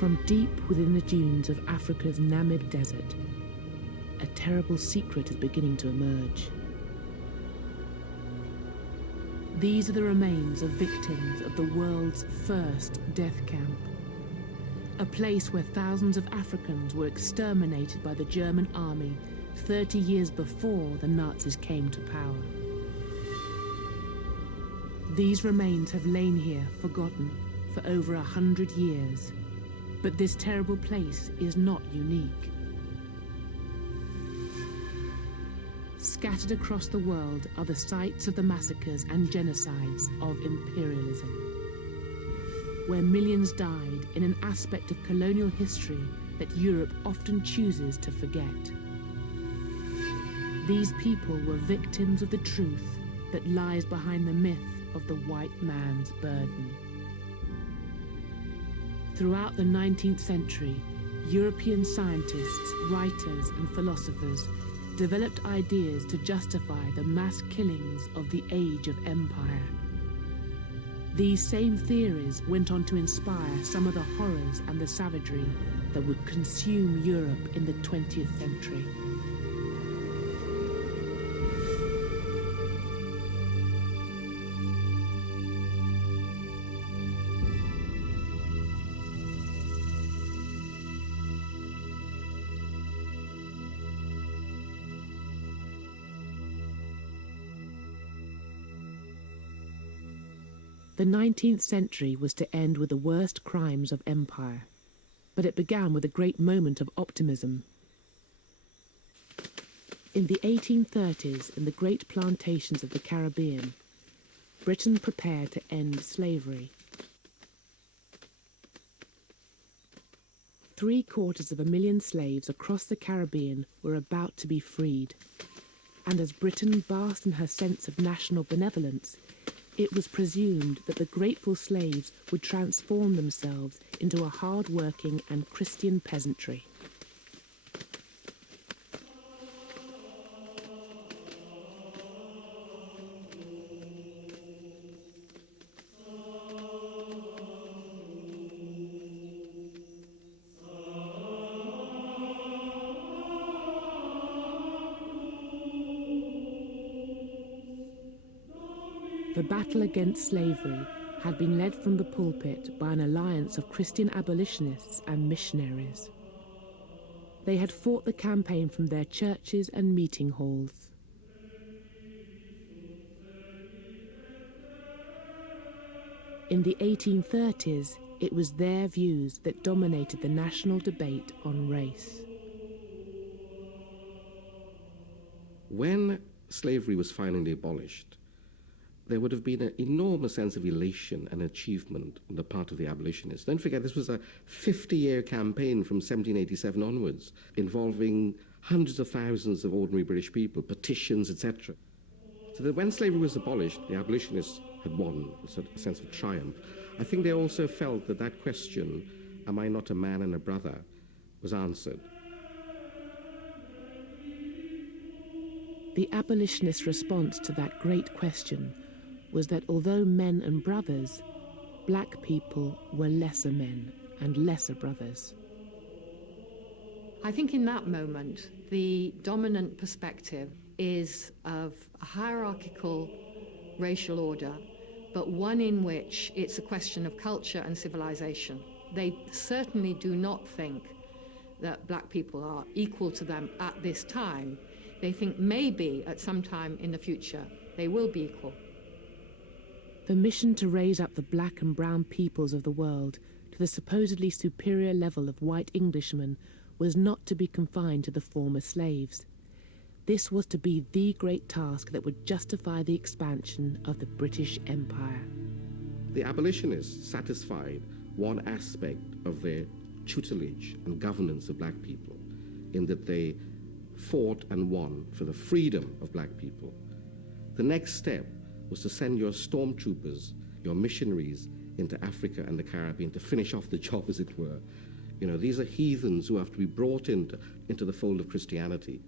From deep within the dunes of Africa's Namib Desert, a terrible secret is beginning to emerge. These are the remains of victims of the world's first death camp, a place where thousands of Africans were exterminated by the German army 30 years before the Nazis came to power. These remains have lain here forgotten for over 100 years, but this terrible place is not unique. Scattered across the world are the sites of the massacres and genocides of imperialism, where millions died in an aspect of colonial history that Europe often chooses to forget. These people were victims of the truth that lies behind the myth of the white man's burden. Throughout the 19th century, European scientists, writers, and philosophers developed ideas to justify the mass killings of the Age of Empire. These same theories went on to inspire some of the horrors and the savagery that would consume Europe in the 20th century. The 19th century was to end with the worst crimes of empire, but it began with a great moment of optimism. In the 1830s, in the great plantations of the Caribbean, Britain prepared to end slavery. 750,000 slaves across the Caribbean were about to be freed, and as Britain basked in her sense of national benevolence, it was presumed that the grateful slaves would transform themselves into a hard-working and Christian peasantry. The battle against slavery had been led from the pulpit by an alliance of Christian abolitionists and missionaries. They had fought the campaign from their churches and meeting halls. In the 1830s, it was their views that dominated the national debate on race. When slavery was finally abolished, there would have been an enormous sense of elation and achievement on the part of the abolitionists. Don't forget, this was a 50-year campaign from 1787 onwards, involving hundreds of thousands of ordinary British people, petitions, etc. So that when slavery was abolished, the abolitionists had won, a sense of triumph. I think they also felt that that question, am I not a man and a brother, was answered. The abolitionist response to that great question was that although men and brothers, black people were lesser men and lesser brothers. I think in that moment, the dominant perspective is of a hierarchical racial order, but one in which it's a question of culture and civilization. They certainly do not think that black people are equal to them at this time. They think maybe at some time in the future they will be equal. The mission to raise up the black and brown peoples of the world to the supposedly superior level of white Englishmen was not to be confined to the former slaves. This was to be the great task that would justify the expansion of the British Empire. The abolitionists satisfied one aspect of their tutelage and governance of black people, in that they fought and won for the freedom of black people. The next step was to send your stormtroopers, your missionaries, into Africa and the Caribbean to finish off the job, as it were. You know, these are heathens who have to be brought into the fold of Christianity.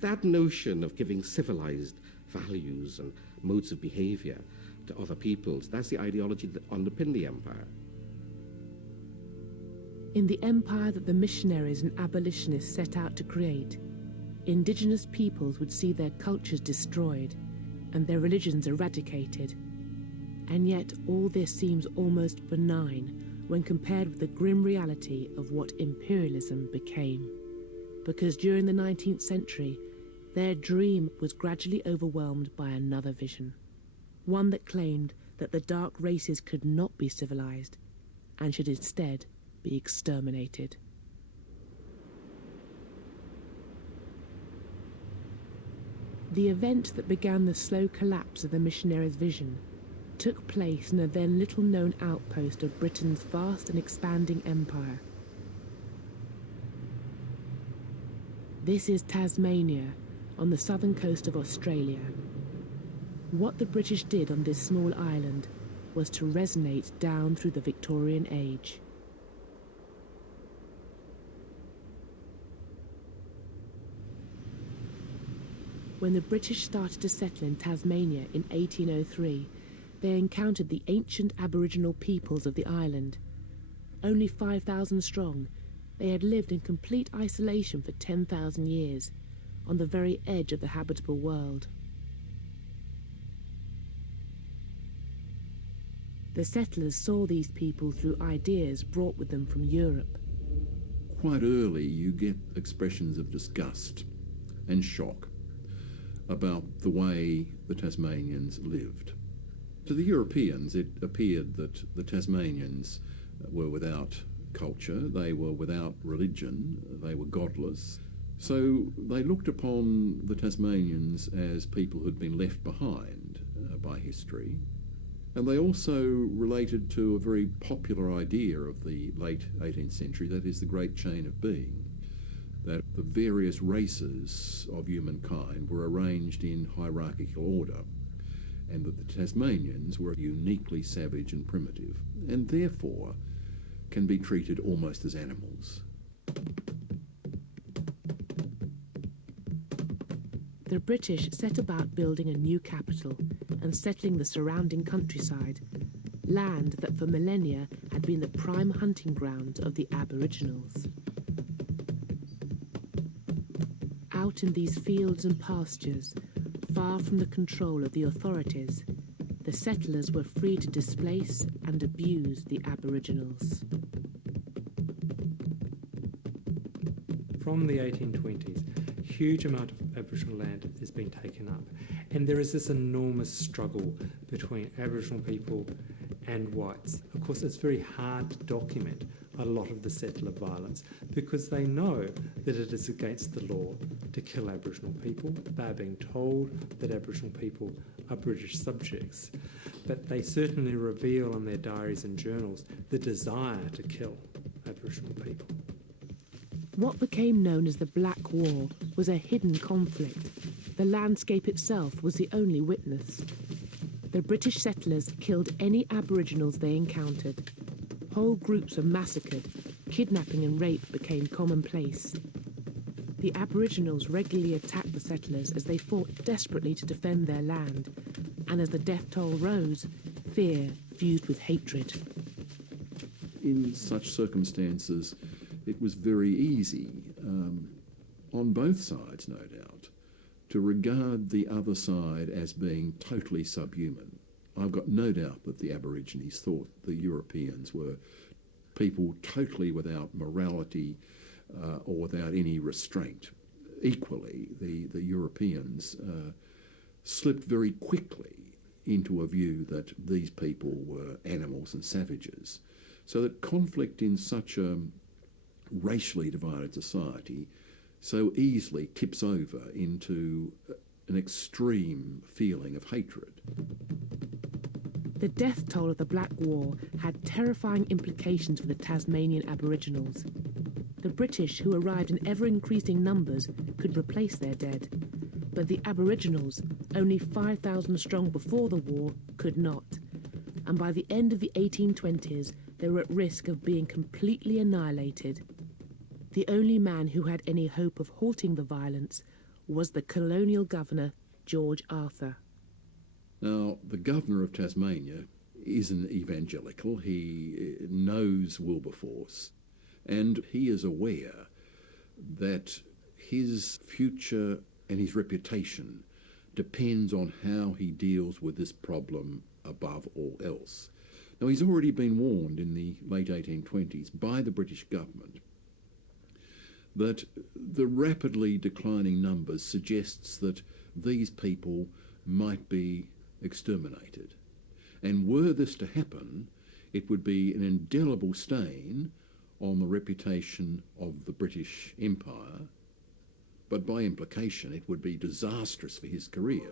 That notion of giving civilized values and modes of behavior to other peoples, that's the ideology that underpinned the empire. In the empire that the missionaries and abolitionists set out to create, indigenous peoples would see their cultures destroyed and their religions eradicated. And yet all this seems almost benign when compared with the grim reality of what imperialism became. Because during the 19th century, their dream was gradually overwhelmed by another vision, one that claimed that the dark races could not be civilized and should instead be exterminated. The event that began the slow collapse of the missionaries' vision took place in a then little-known outpost of Britain's vast and expanding empire. This is Tasmania, on the southern coast of Australia. What the British did on this small island was to resonate down through the Victorian age. When the British started to settle in Tasmania in 1803, they encountered the ancient Aboriginal peoples of the island. Only 5,000 strong, they had lived in complete isolation for 10,000 years, on the very edge of the habitable world. The settlers saw these people through ideas brought with them from Europe. Quite early you get expressions of disgust and shock about the way the Tasmanians lived. To the Europeans, it appeared that the Tasmanians were without culture, they were without religion, they were godless. So they looked upon the Tasmanians as people who'd been left behind by history. And they also related to a very popular idea of the late 18th century, that is the great chain of being, that the various races of humankind were arranged in hierarchical order, and that the Tasmanians were uniquely savage and primitive, and therefore can be treated almost as animals. The British set about building a new capital and settling the surrounding countryside, land that for millennia had been the prime hunting ground of the Aboriginals. Out in these fields and pastures, far from the control of the authorities, the settlers were free to displace and abuse the Aboriginals. From the 1820s, a huge amount of Aboriginal land has been taken up, and there is this enormous struggle between Aboriginal people and whites. Of course, it's very hard to document a lot of the settler violence because they know that it is against the law to kill Aboriginal people. They are being told that Aboriginal people are British subjects, but they certainly reveal in their diaries and journals the desire to kill Aboriginal people. What became known as the Black War was a hidden conflict. The landscape itself was the only witness. The British settlers killed any Aboriginals they encountered. Whole groups were massacred. Kidnapping and rape became commonplace. The Aboriginals regularly attacked the settlers as they fought desperately to defend their land, and as the death toll rose, fear fused with hatred. In such circumstances, it was very easy, on both sides no doubt, to regard the other side as being totally subhuman. I've got no doubt that the Aborigines thought the Europeans were people totally without morality or without any restraint. Equally, the Europeans slipped very quickly into a view that these people were animals and savages. So that conflict in such a racially divided society so easily tips over into an extreme feeling of hatred. The death toll of the Black War had terrifying implications for the Tasmanian Aboriginals. The British, who arrived in ever-increasing numbers, could replace their dead. But the Aboriginals, only 5,000 strong before the war, could not. And by the end of the 1820s, they were at risk of being completely annihilated. The only man who had any hope of halting the violence was the colonial governor, George Arthur. Now, the governor of Tasmania is an evangelical. He knows Wilberforce, And he is aware that his future and his reputation depends on how he deals with this problem above all else. Now, he's already been warned in the late 1820s by the British government that the rapidly declining numbers suggests that these people might be exterminated. And were this to happen, it would be an indelible stain on the reputation of the British Empire, but by implication it would be disastrous for his career.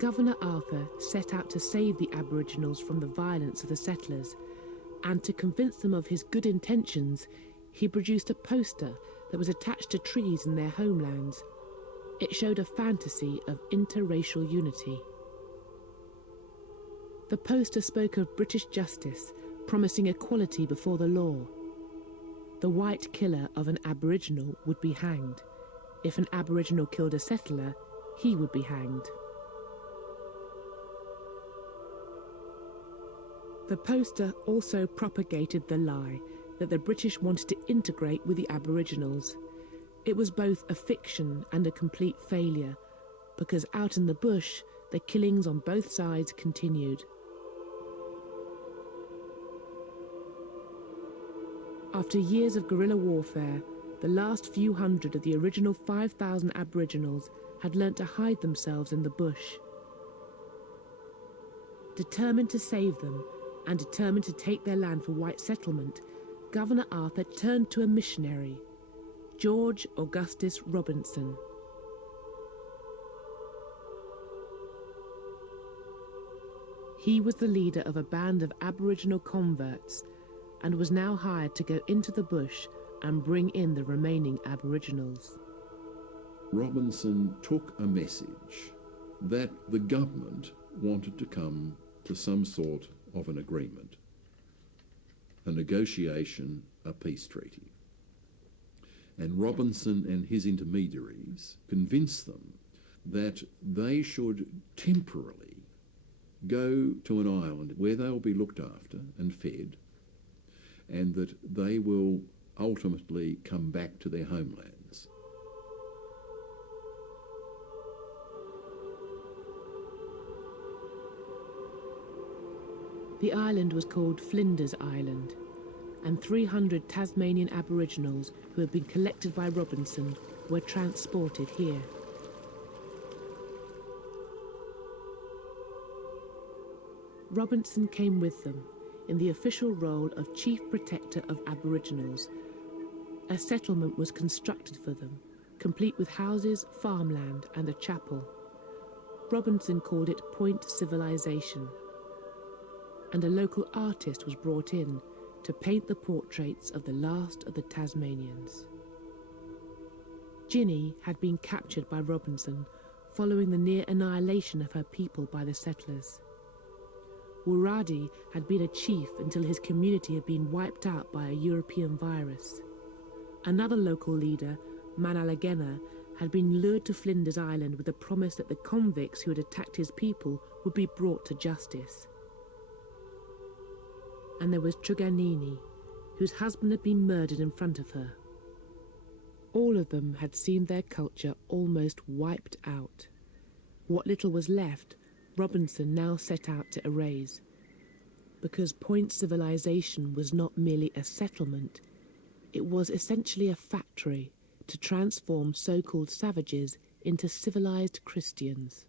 Governor Arthur set out to save the Aboriginals from the violence of the settlers, and to convince them of his good intentions, he produced a poster that was attached to trees in their homelands. It showed a fantasy of interracial unity. The poster spoke of British justice, promising equality before the law. The white killer of an Aboriginal would be hanged. If an Aboriginal killed a settler, he would be hanged. The poster also propagated the lie that the British wanted to integrate with the Aboriginals. It was both a fiction and a complete failure, because out in the bush, the killings on both sides continued. After years of guerrilla warfare, the last few hundred of the original 5,000 Aboriginals had learnt to hide themselves in the bush. Determined to save them, and determined to take their land for white settlement, Governor Arthur turned to a missionary, George Augustus Robinson. He was the leader of a band of Aboriginal converts and was now hired to go into the bush and bring in the remaining Aboriginals. Robinson took a message that the government wanted to come to some sort of an agreement, a negotiation, a peace treaty. And Robinson and his intermediaries convinced them that they should temporarily go to an island where they will be looked after and fed, and that they will ultimately come back to their homelands. The island was called Flinders Island, and 300 Tasmanian Aboriginals who had been collected by Robinson were transported here. Robinson came with them in the official role of Chief Protector of Aboriginals. A settlement was constructed for them, complete with houses, farmland and a chapel. Robinson called it Point Civilization, and a local artist was brought in to paint the portraits of the last of the Tasmanians. Ginny had been captured by Robinson following the near annihilation of her people by the settlers. Wuradi had been a chief until his community had been wiped out by a European virus. Another local leader, Manalagena, had been lured to Flinders Island with the promise that the convicts who had attacked his people would be brought to justice. And there was Truganini, whose husband had been murdered in front of her. All of them had seen their culture almost wiped out. What little was left, Robinson now set out to erase. Because Point Civilization was not merely a settlement, it was essentially a factory to transform so-called savages into civilized Christians.